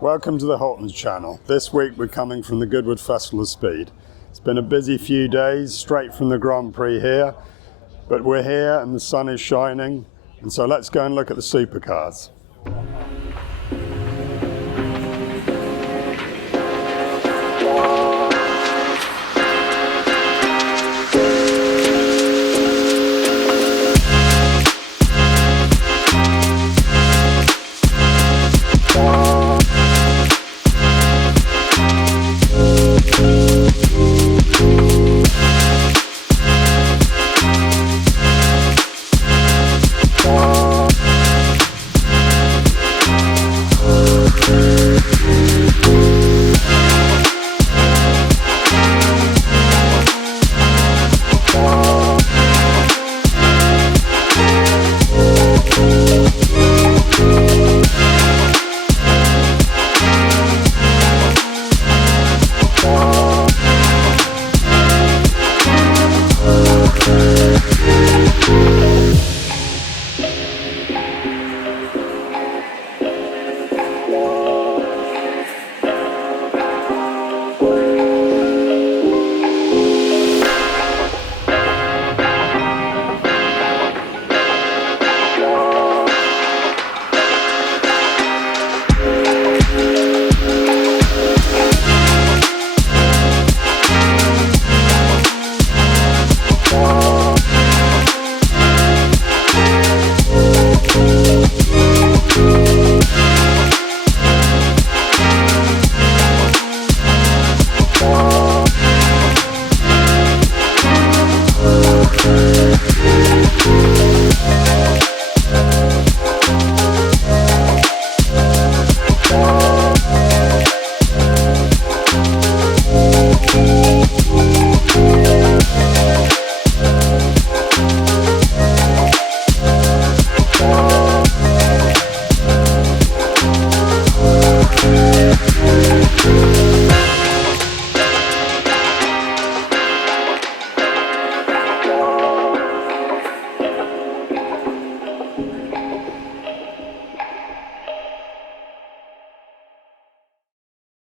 Welcome to the Hortons channel. This week we're coming from the Goodwood Festival of Speed. It's been a busy few days, straight from the Grand Prix here, but we're here and the sun is shining, and so let's go and look at the supercars.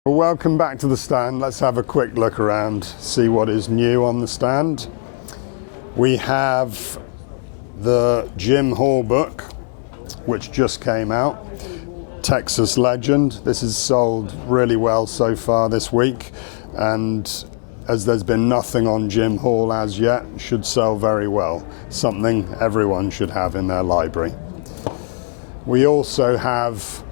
Welcome back to the stand. Let's have a quick look around, see what is new on the stand. We have the Jim Hall book, which just came out. Texas Legend. This has sold really well so far this week, and as there's been nothing on Jim Hall as yet, should sell very well. Something everyone should have in their library. We also have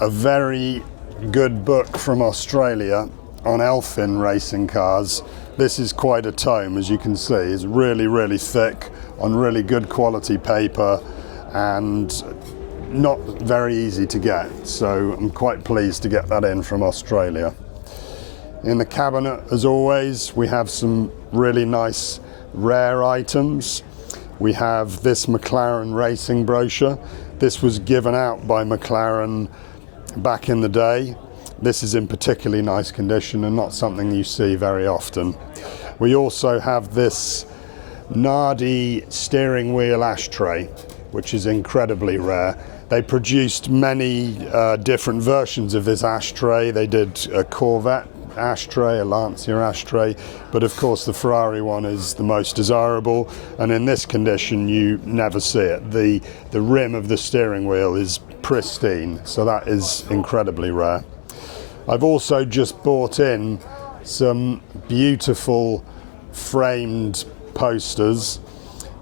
a very good book from Australia on Elfin racing cars. This is quite a tome, as you can see. It's really thick, on really good quality paper, and not very easy to get, so I'm quite pleased to get that in from Australia. In the cabinet, as always, we have some really nice rare items. We have this McLaren racing brochure. This was given out by McLaren back in the day. This is in particularly nice condition and not something you see very often. We also have this Nardi steering wheel ashtray, which is incredibly rare. They produced many different versions of this ashtray. They did a Corvette ashtray, a Lancia ashtray, but of course the Ferrari one is the most desirable, and in this condition you never see it. The rim of the steering wheel is pristine, so that is incredibly rare. I've also just bought in some beautiful framed posters.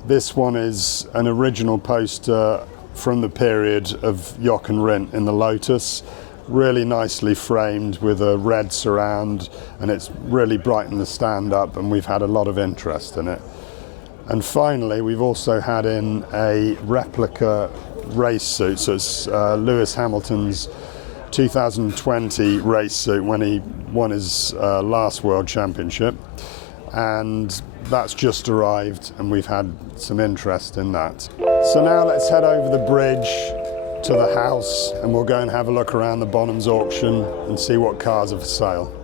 This one is an original poster from the period of Jochen Rindt in the Lotus, really nicely framed with a red surround, and it's really brightened the stand up, and we've had a lot of interest in it. And finally, we've also had in a replica race suit. So it's Lewis Hamilton's 2020 race suit when he won his last World Championship, and that's just arrived, and we've had some interest in that. So now let's head over the bridge to the house, and we'll go and have a look around the Bonhams Auction and see what cars are for sale.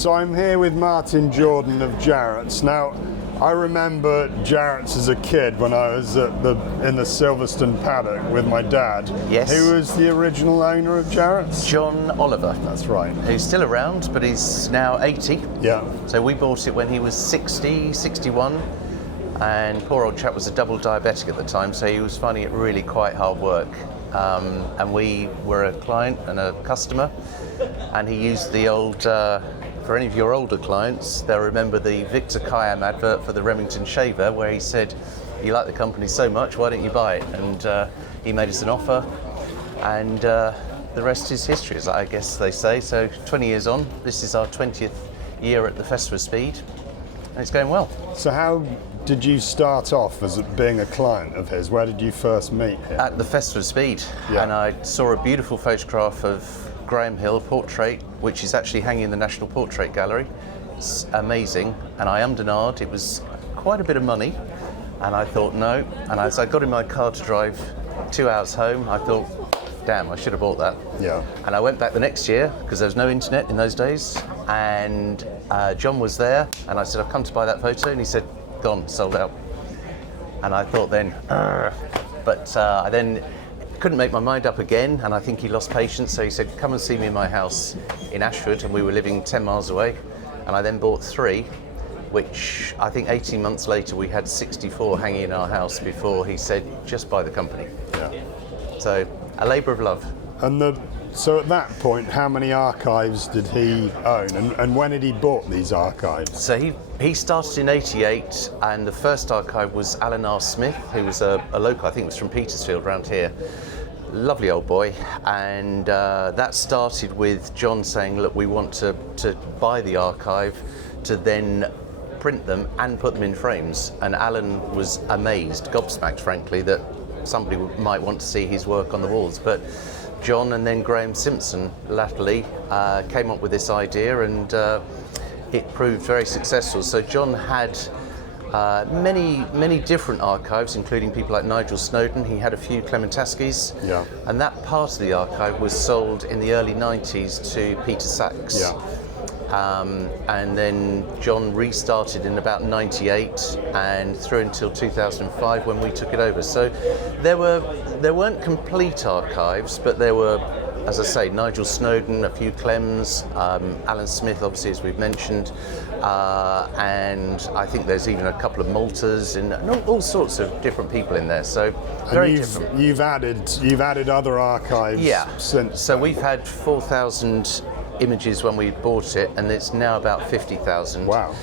So I'm here with Martin Jordan of Jarrett's. Now, I remember Jarrett's as a kid when I was in the Silverstone paddock with my dad. Yes. Who was the original owner of Jarrett's? John Oliver. That's right. He's still around, but he's now 80. Yeah. So we bought it when he was 60, 61, and poor old chap was a double diabetic at the time, so he was finding it really quite hard work. And we were a client and a customer, and he used the old, for any of your older clients, they'll remember the Victor Kiam advert for the Remington shaver, where he said, "You like the company so much, why don't you buy it?" And he made us an offer, and the rest is history, as I guess they say. So 20 years on, this is our 20th year at the Festival of Speed, and it's going well. So how did you start off as being a client of his? Where did you first meet him? At the Festival of Speed, Yeah. and I saw a beautiful photograph of Graham Hill portrait, which is actually hanging in the National Portrait Gallery. It's amazing, and I ummed and ahed. It was quite a bit of money, and I thought no. And as I got in my car to drive 2 hours home, I thought, damn, I should have bought that. Yeah. And I went back the next year, because there was no internet in those days, and John was there, and I said, "I've come to buy that photo," and he said, "Gone, sold out." And I thought then, but I then couldn't make my mind up again, and I think he lost patience, so he said, "Come and see me in my house in Ashford," and we were living 10 miles away. And I then bought 3, which I think 18 months later we had 64 hanging in our house before he said, "Just buy the company." Yeah. So a labour of love. And so at that point, how many archives did he own, and when had he bought these archives? So he started in 88, and the first archive was Alan R. Smith, who was a local, I think it was from Petersfield around here. Lovely old boy, and that started with John saying, "Look, we want to buy the archive to then print them and put them in frames." And Alan was amazed, gobsmacked frankly, that somebody might want to see his work on the walls. But John and then Graham Simpson latterly came up with this idea, and it proved very successful. So John had many different archives, including people like Nigel Snowden. He had a few Clementaskis, Yeah. and that part of the archive was sold in the early 90s to Peter Sachs. Yeah. And then John restarted in about 98 and through until 2005 when we took it over. So there weren't complete archives, but there were, as I say, Nigel Snowden, a few Clems, Alan Smith, obviously, as we've mentioned, and I think there's even a couple of Maltas and all sorts of different people in there. So very different. You've added other archives since. So we've had 4,000 images when we bought it, and it's now about 50,000. Wow.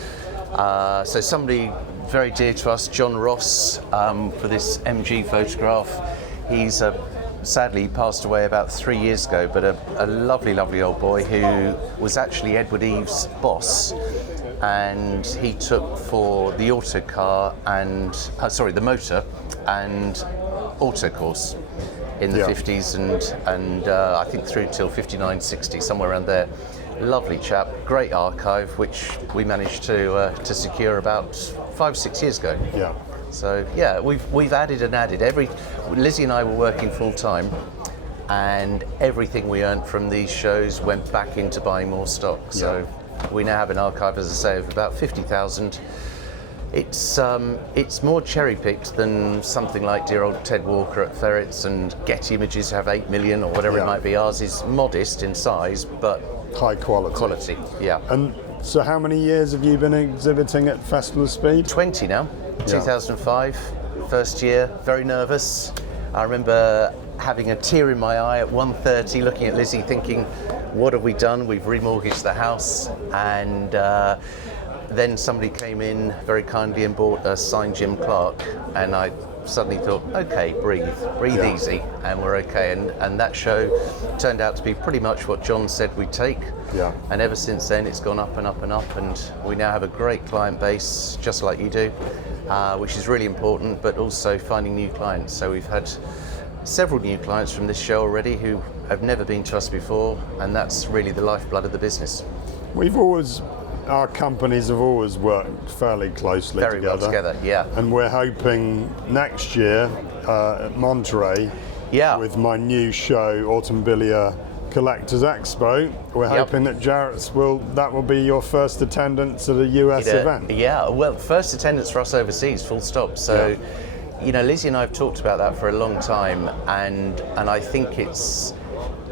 So somebody very dear to us, John Ross, for this MG photograph. He's sadly he passed away about 3 years ago, but a lovely old boy who was actually Edward Eves' boss, and he took for the autocar and the motor and autocourse in the 50s and I think through till 59, 60, somewhere around there. Lovely chap, great archive, which we managed to secure about 5-6 years ago. Yeah. So yeah, we've added and added. Lizzie and I were working full time, and everything we earned from these shows went back into buying more stock. So we now have an archive, as I say, of about 50,000. It's more cherry-picked than something like dear old Ted Walker at Ferrets and Getty Images have 8 million or whatever it might be. Ours is modest in size, but high quality. Yeah. And so how many years have you been exhibiting at Festival of Speed? 20 now. 2005, first year, very nervous. I remember having a tear in my eye at 1:30, looking at Lizzie thinking, what have we done? We've remortgaged the house. And then somebody came in very kindly and bought a signed Jim Clark, and I suddenly thought, okay, breathe easy, and we're okay. And that show turned out to be pretty much what John said we'd take. Yeah. And ever since then, it's gone up and up and up, and we now have a great client base, just like you do, which is really important, but also finding new clients. So we've had several new clients from this show already who have never been to us before, and that's really the lifeblood of the business. Our companies have always worked fairly closely Very well together, yeah. And we're hoping next year at Monterey, with my new show, Automobilia Collectors Expo. We're Yep. hoping that that will be your first attendance at a US event. Yeah, well, first attendance for us overseas, full stop. So, you know, Lizzie and I have talked about that for a long time, and I think it's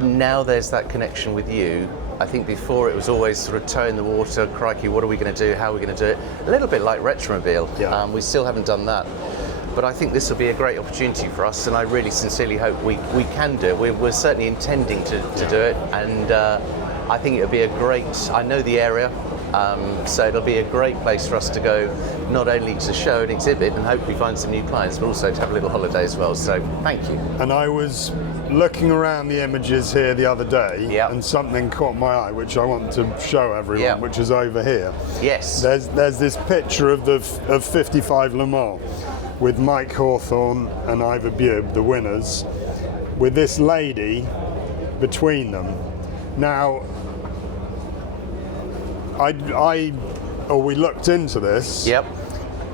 now there's that connection with you. I think before it was always sort of toe in the water, crikey, what are we going to do? How are we going to do it? A little bit like Retromobile. Yeah. We still haven't done that. But I think this will be a great opportunity for us, and I really sincerely hope we can do it. We're certainly intending to do it, and I think it'll be a great, I know the area, so it'll be a great place for us to go, not only to show and exhibit and hopefully find some new clients, but also to have a little holiday as well. So thank you. And I was looking around the images here the other day, Yeah. and something caught my eye, which I want to show everyone, Yeah. which is over here. Yes. There's this picture of 55 Le Mans with Mike Hawthorne and Ivor Bube, the winners, with this lady between them. Now, we looked into this, Yep.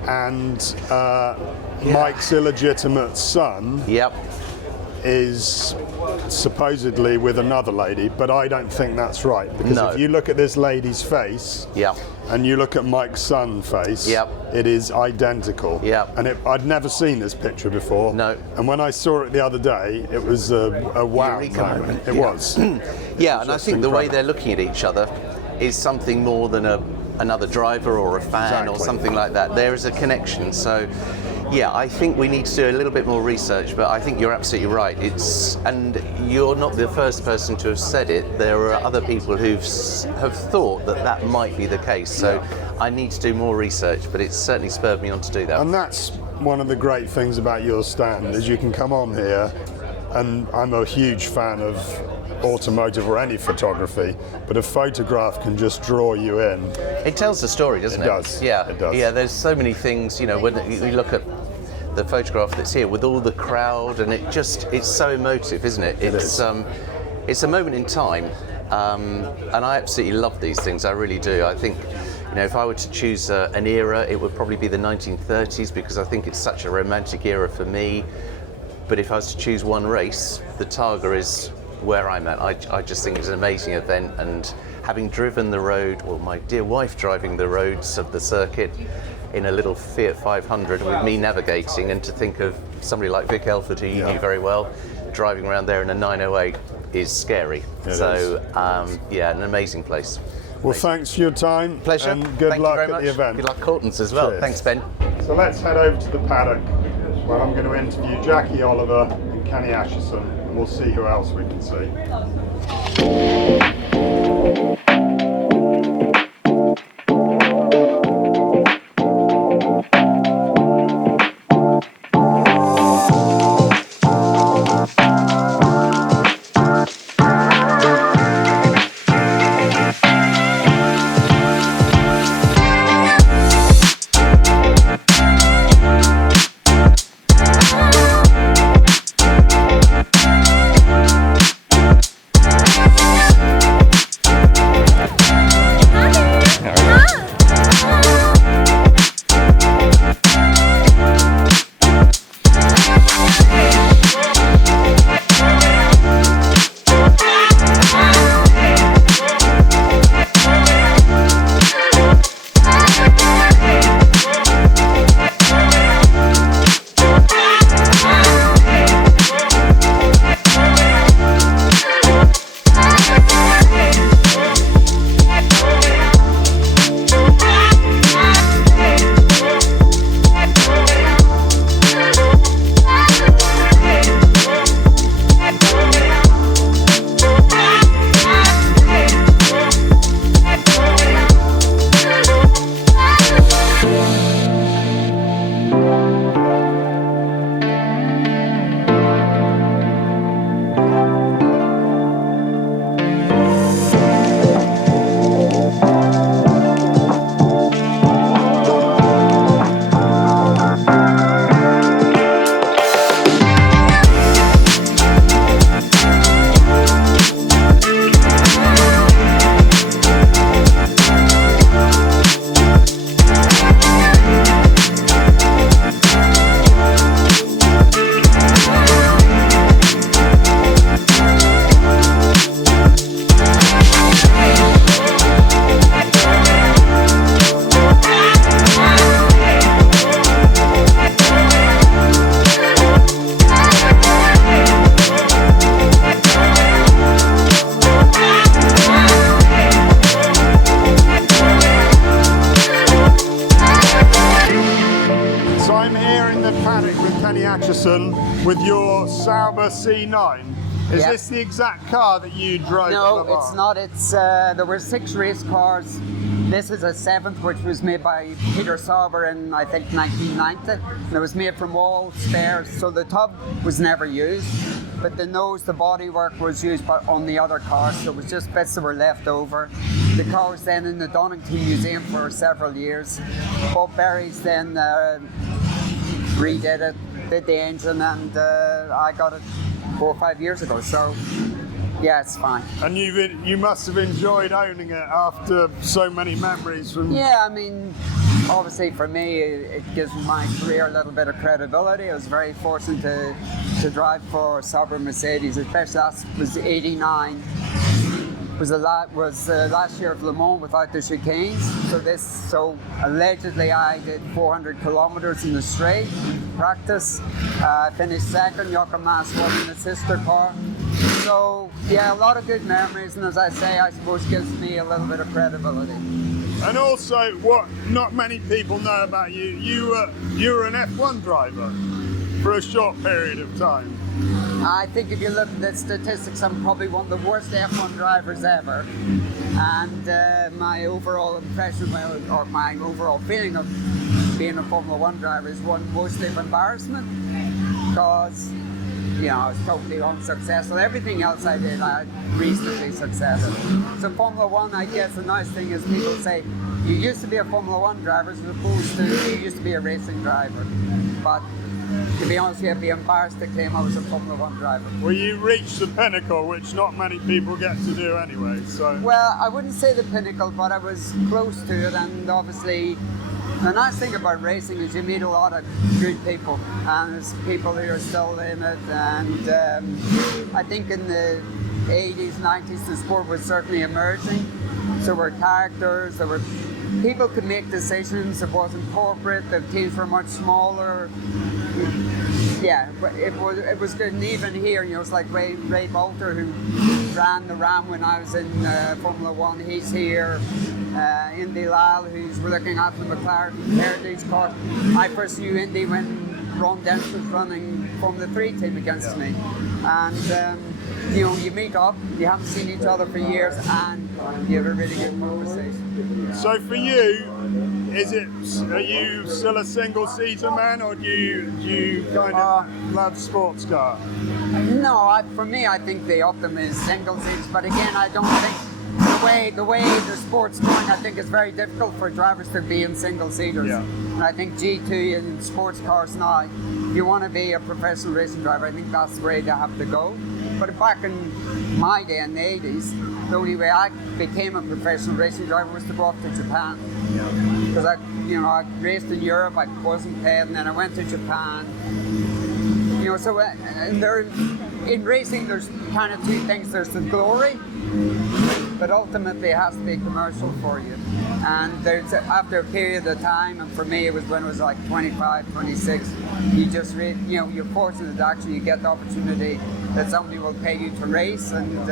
and Mike's illegitimate son Yep. is supposedly with another lady, but I don't think that's right, because No. if you look at this lady's face Yep. and you look at Mike's son's face, Yep. it is identical. Yep. And I'd never seen this picture before. No. And when I saw it the other day, it was a wow Eureka moment. moment. It Yeah. was. Yeah, and I just think the way incredible. they're looking at each other is something more than another driver or a fan or Exactly. something like that. There is a connection. So, yeah, I think we need to do a little bit more research, but I think you're absolutely right. And you're not the first person to have said it. There are other people have thought that might be the case. So I need to do more research, but it's certainly spurred me on to do that. And that's one of the great things about your stand, is you can come on here, and I'm a huge fan of automotive or any photography, but a photograph can just draw you in. It tells the story, doesn't it? It does. Yeah, It does. Yeah, there's so many things, you know, when you look at the photograph that's here with all the crowd, and it's so emotive, isn't it? It's a moment in time, and I absolutely love these things. I really do. I think, you know, if I were to choose an era, it would probably be the 1930s, because I think it's such a romantic era for me. But if I was to choose one race, the Targa is where I'm at. I just think it's an amazing event, and having driven the road, or my dear wife driving the roads of the circuit in a little Fiat 500 with me navigating, and to think of somebody like Vic Elford, who you knew very well, driving around there in a 908 is scary. It so is. Yeah, an amazing place. Well, thanks for your time. Pleasure. And good Thank luck you very at much. the event. Good luck Hortons as well. Cheers. Thanks, Ben. So let's head over to the paddock, where I'm going to interview Jackie Oliver and Kenny Acheson, and we'll see who else we can see. Acheson with your Sauber C9. Is Yeah. this the exact car that you drove? No, at Le Mans? it's not. It's there were 6 race cars. This is a 7th, which was made by Peter Sauber in, I think, 1990. And it was made from all spares, so the tub was never used, but the nose, the bodywork was used on the other cars, so it was just bits that were left over. The car was then in the Donington Museum for several years. Bob Berry's then redid it, did the engine, and I got it 4 or 5 years ago, so yeah, it's fine. And you must have enjoyed owning it after so many memories from... Yeah, I mean, obviously for me, it gives my career a little bit of credibility. It was very fortunate to drive for Sauber Mercedes, especially that was 89. Was the last year of Le Mans without the chicanes. So allegedly I did 400 kilometers in the straight practice. Finished second. Jochen Mass won in the sister car. So yeah, a lot of good memories, and as I say, I suppose gives me a little bit of credibility. And also, what not many people know about you, you were an F1 driver for a short period of time. I think if you look at the statistics, I'm probably one of the worst F1 drivers ever. And my overall impression, or my overall feeling of being a Formula 1 driver is one mostly of embarrassment, because I was totally unsuccessful. Everything else I did, I was reasonably successful. So Formula 1, I guess the nice thing is people say, you used to be a Formula 1 driver as opposed to you used to be a racing driver. But to be honest, I'd be embarrassed to claim I was a Formula 1 driver. Well, you reached the pinnacle, which not many people get to do anyway, so... Well, I wouldn't say the pinnacle, but I was close to it, and obviously the nice thing about racing is you meet a lot of good people, and there's people who are still in it, and I think in the 80s, 90s, the sport was certainly emerging. So there were characters, there were people could make decisions. It wasn't corporate. The teams were much smaller. Yeah, it was good. And even here, it's like Ray Bolter, who ran the Ram when I was in Formula 1. He's here. Indy Lyle, who's looking after the McLaren Heritage car. I first knew Indy when Ron Dent was running Formula 3 team against me. And you meet up, you haven't seen each other for years, and you have a really good conversation. So for you, are you still a single-seater man, or do you kind of love sports car? No, for me, I think the optimum is single seats, but again, I don't think the way the sport's going, I think it's very difficult for drivers to be in single-seaters. Yeah. And I think G2 and sports cars now, if you want to be a professional racing driver, I think that's the way they have to go. But back in my day in the 80s, the only way I became a professional racing driver was to go off to Japan. Because I raced in Europe, I wasn't paid, and then I went to Japan. So in racing, there's kind of 2 things. There's the glory, but ultimately it has to be commercial for you. And there's after a period of time, and for me it was when it was like 25, 26, you just you're fortunate that actually you get the opportunity that somebody will pay you to race. And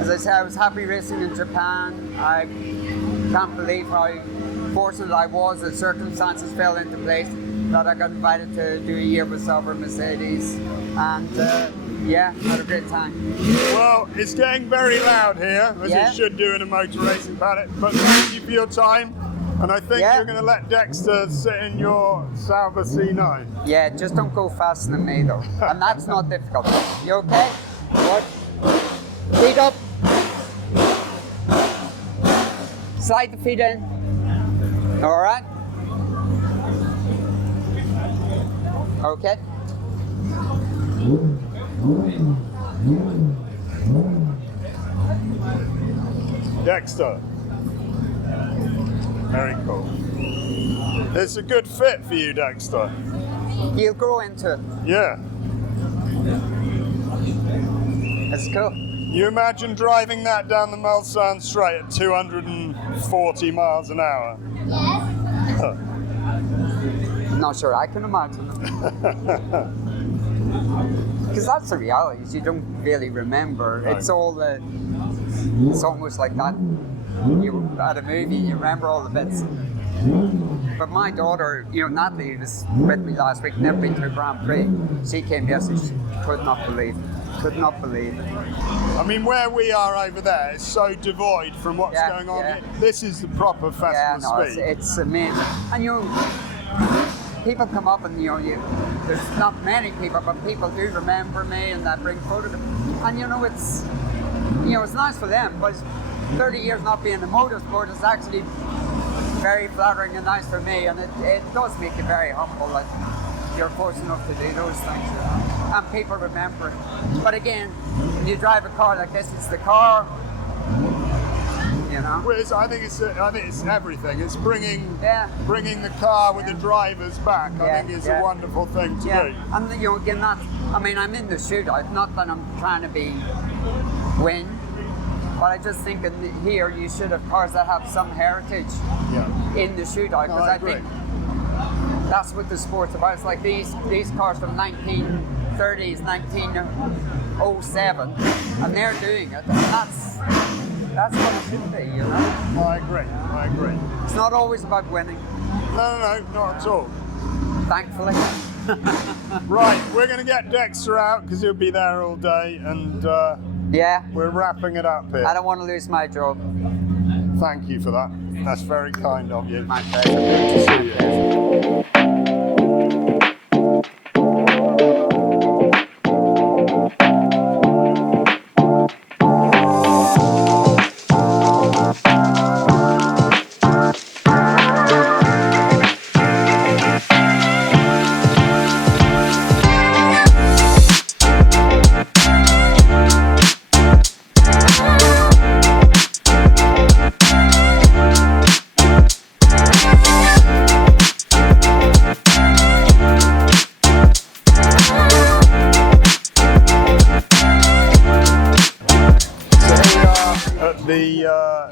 as I said, I was happy racing in Japan. I can't believe how fortunate I was that circumstances fell into place that I got invited to do a year with Sauber Mercedes, and had a great time. Well, it's getting very loud here, as it should do in a motor racing paddock, but thank you for your time, and I think you're going to let Dexter sit in your Sauber C9. Yeah, just don't go faster than me though, and that's not difficult. You okay? What? Feet up. Slide the feet in. All right? Okay. Dexter. Very cool. It's a good fit for you, Dexter. You'll grow into it. Yeah. It's cool. You imagine driving that down the Mulsanne Straight at 240 miles an hour? Yes. Not sure I can imagine it. Because that's the reality, is you don't really remember. Right. It's almost like that. You at a movie, you remember all the bits. But my daughter, Natalie was with me last week, never been to a Grand Prix. She came yesterday, she could not believe it. I mean, where we are over there is so devoid from what's going on here. This is the proper festival speed. It's amazing. And people come up and there's not many people, but people do remember me and that bring photos. And it's nice for them, but 30 years not being in motorsport is actually very flattering and nice for me, and it does make you very humble. Like you're fortunate enough to do those things, and people remember it. But again, when you drive a car like this, it's the car. Whereas I think it's everything. It's bringing the car with the drivers back. I think is a wonderful thing to do. And again, I'm in the shootout. Not that I'm trying to win, but I just think here you should have cars that have some heritage in the shootout, because I think that's what the sport's about. It's like these cars from 1930s, 1907, and they're doing it. And that's what it should be, I agree. It's not always about winning. No, not at all. Thankfully. Right, we're going to get Dexter out because he'll be there all day, and we're wrapping it up here. I don't want to lose my job. Thank you for that. That's very kind of you. My pleasure. Good to see you.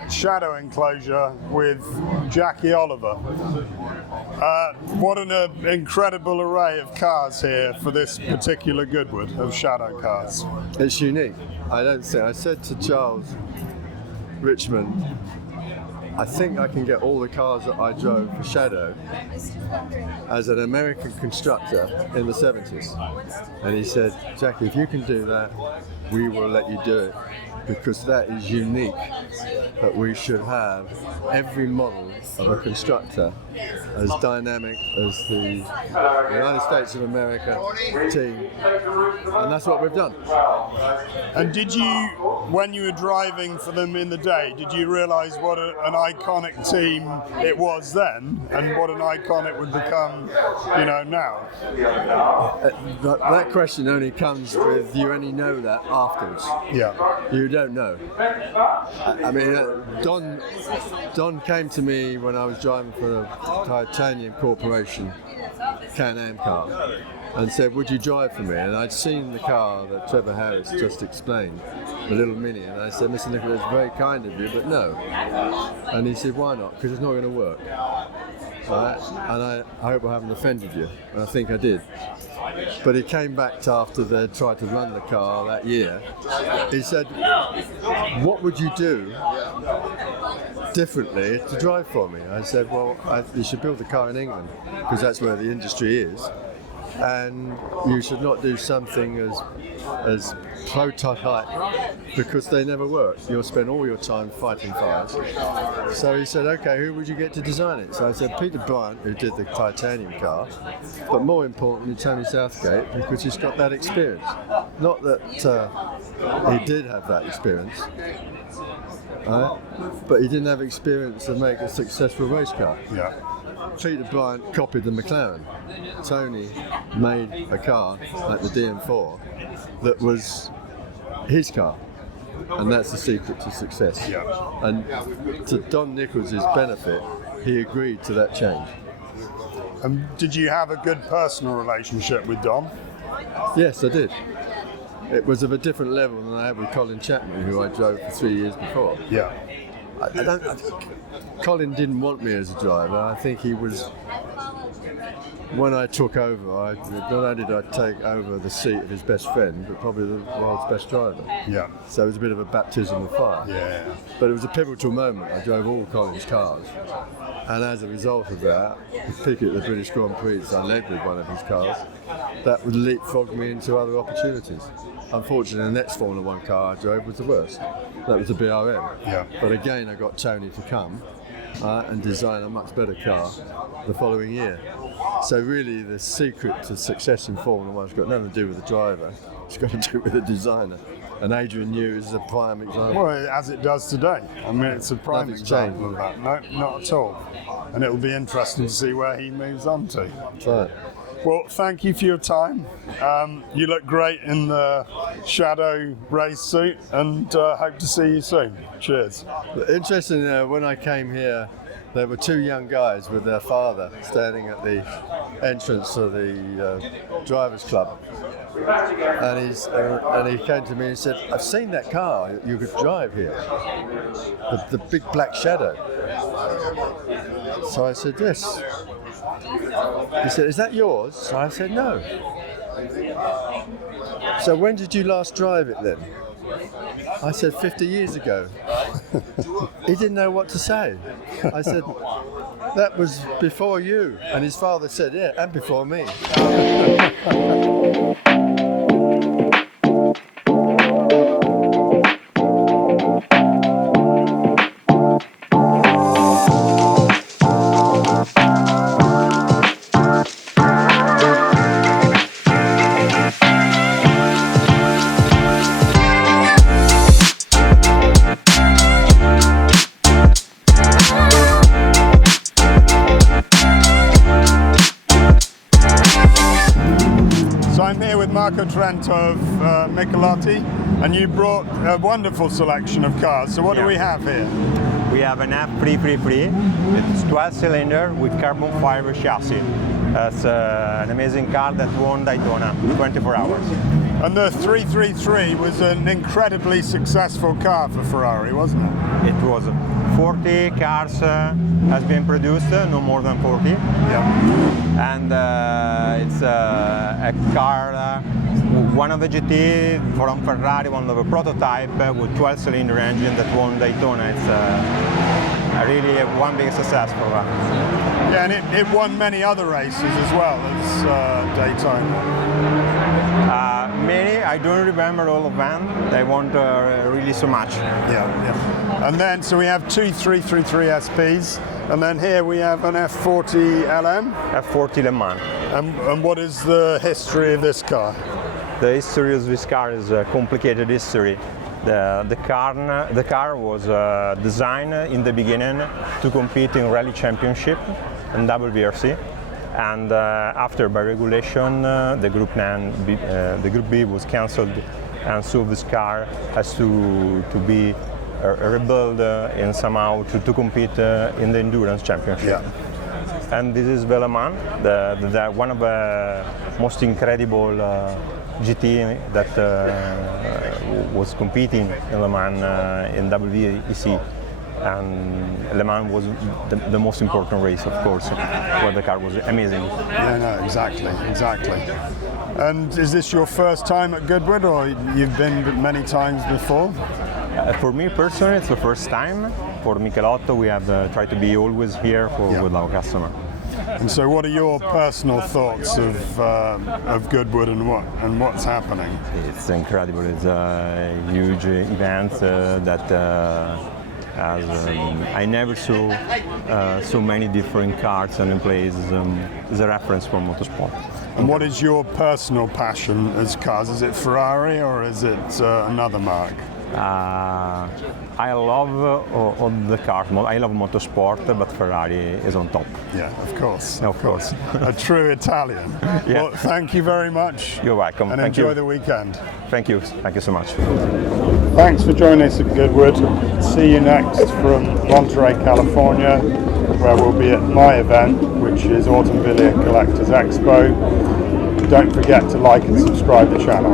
Shadow enclosure with Jackie Oliver. What an incredible array of cars here for this particular Goodwood of shadow cars. It's unique. I said to Charles Richmond, I think I can get all the cars that I drove for Shadow as an American constructor in the 70s. And he said, Jackie, if you can do that, we will let you do it, because that is unique, that we should have every model of a constructor as dynamic as the United States of America team, and that's what we've done. And did you, when you were driving for them in the day, did you realise what an iconic team it was then, and what an icon it would become, now? That question only comes with, you only know that afterwards. Yeah. You don't know. I mean, Don came to me when I was driving for the Titanium Corporation Can-Am car and said, would you drive for me? And I'd seen the car that Trevor Harris just explained, the little Mini, and I said, Mr. Nicholas, it's very kind of you, but no. And he said, why not? Because it's not going to work. Right? And I hope I haven't offended you, and I think I did. But he came back after they tried to run the car that year. He said, what would you do differently to drive for me? I said, well, you should build the car in England, because that's where the industry is. And you should not do something as prototype, because they never work. You'll spend all your time fighting fires. So he said, okay, who would you get to design it? So I said, Peter Bryant, who did the Titanium car, but more importantly, Tony Southgate, because he's got that experience. Not that he did have that experience, but he didn't have experience to make a successful race car. Yeah. Peter Bryant copied the McLaren. Tony made a car like the DM4 that was his car, and that's the secret to success. Yeah. And to Don Nichols' benefit, he agreed to that change. Did you have a good personal relationship with Don? Yes, I did. It was of a different level than I had with Colin Chapman, who I drove for 3 years before. Yeah. Colin didn't want me as a driver. I think he was. When I took over, not only did I take over the seat of his best friend, but probably the world's best driver. Yeah. So it was a bit of a baptism of fire. Yeah. But it was a pivotal moment. I drove all Colin's cars. And as a result of that, particularly at the British Grand Prix, I led with one of his cars, that would leapfrog me into other opportunities. Unfortunately, the next Formula One car I drove was the worst. That was the BRM. Yeah. But again, I got Tony to come and design a much better car the following year. So really, the secret to success in Formula One has got nothing to do with the driver. It's got to do with the designer. And Adrian Newey is a prime example. Well, as it does today. I mean, it's a prime Nothing's example of changed. that. No, not at all. And it'll be interesting to see where he moves on to. That's right. Well, thank you for your time. You look great in the shadow race suit, and hope to see you soon. Cheers. Interesting, when I came here, there were two young guys with their father standing at the entrance to the drivers' club. And he came to me and said, "I've seen that car you could drive here, the big black shadow." So I said, "Yes." He said, "Is that yours?" So I said, "No." "So when did you last drive it then?" I said, 50 years ago. He didn't know what to say. I said, "That was before you." And his father said, "Yeah, and before me." Trent of Michelotti, and you brought a wonderful selection of cars. So what do we have here? We have an F333. It's 12-cylinder with carbon fiber chassis. That's an amazing car that won Daytona 24 hours. And the 333 was an incredibly successful car for Ferrari, wasn't it? It was 40 cars has been produced, no more than 40. Yeah. And it's a car, one of the GT from Ferrari, one of a prototype with 12-cylinder engine that won Daytona. It's really one big success for that. Yeah, and it won many other races as well as Daytona. Many, I don't remember all of them. They won really so much. Yeah. And then, so we have two 333 SPs, and then here we have an F40 LM. F40 Le Mans. And what is the history of this car? The history of this car is a complicated history. The car was designed in the beginning to compete in Rally Championship and WRC. And after, by regulation, the Group B was cancelled, and so this car has to be rebuilt and somehow to compete in the Endurance Championship. Yeah. And this is the Le Mans, one of the most incredible GT that was competing in Le Mans in WEC. And Le Mans was the most important race, of course, where the car was amazing. Yeah, no, exactly. And is this your first time at Goodwood, or you've been many times before? For me personally, it's the first time. For Michelotti, we have tried to be always here with our customer. And so, what are your personal thoughts of Goodwood and what's happening? It's incredible. It's a huge event that. I never saw so many different cars and places as a reference for motorsport. And what is your personal passion as cars? Is it Ferrari or is it another mark? I love all the cars. I love motorsport, but Ferrari is on top. Yeah, of course. Of A true Italian. Yeah. Well, thank you very much. You're welcome. And Thank enjoy you. the weekend. Thank you so much. Thanks for joining us at Goodwood. See you next from Monterey, California, where we'll be at my event, which is Automobile Collectors Expo. Don't forget to like and subscribe the channel.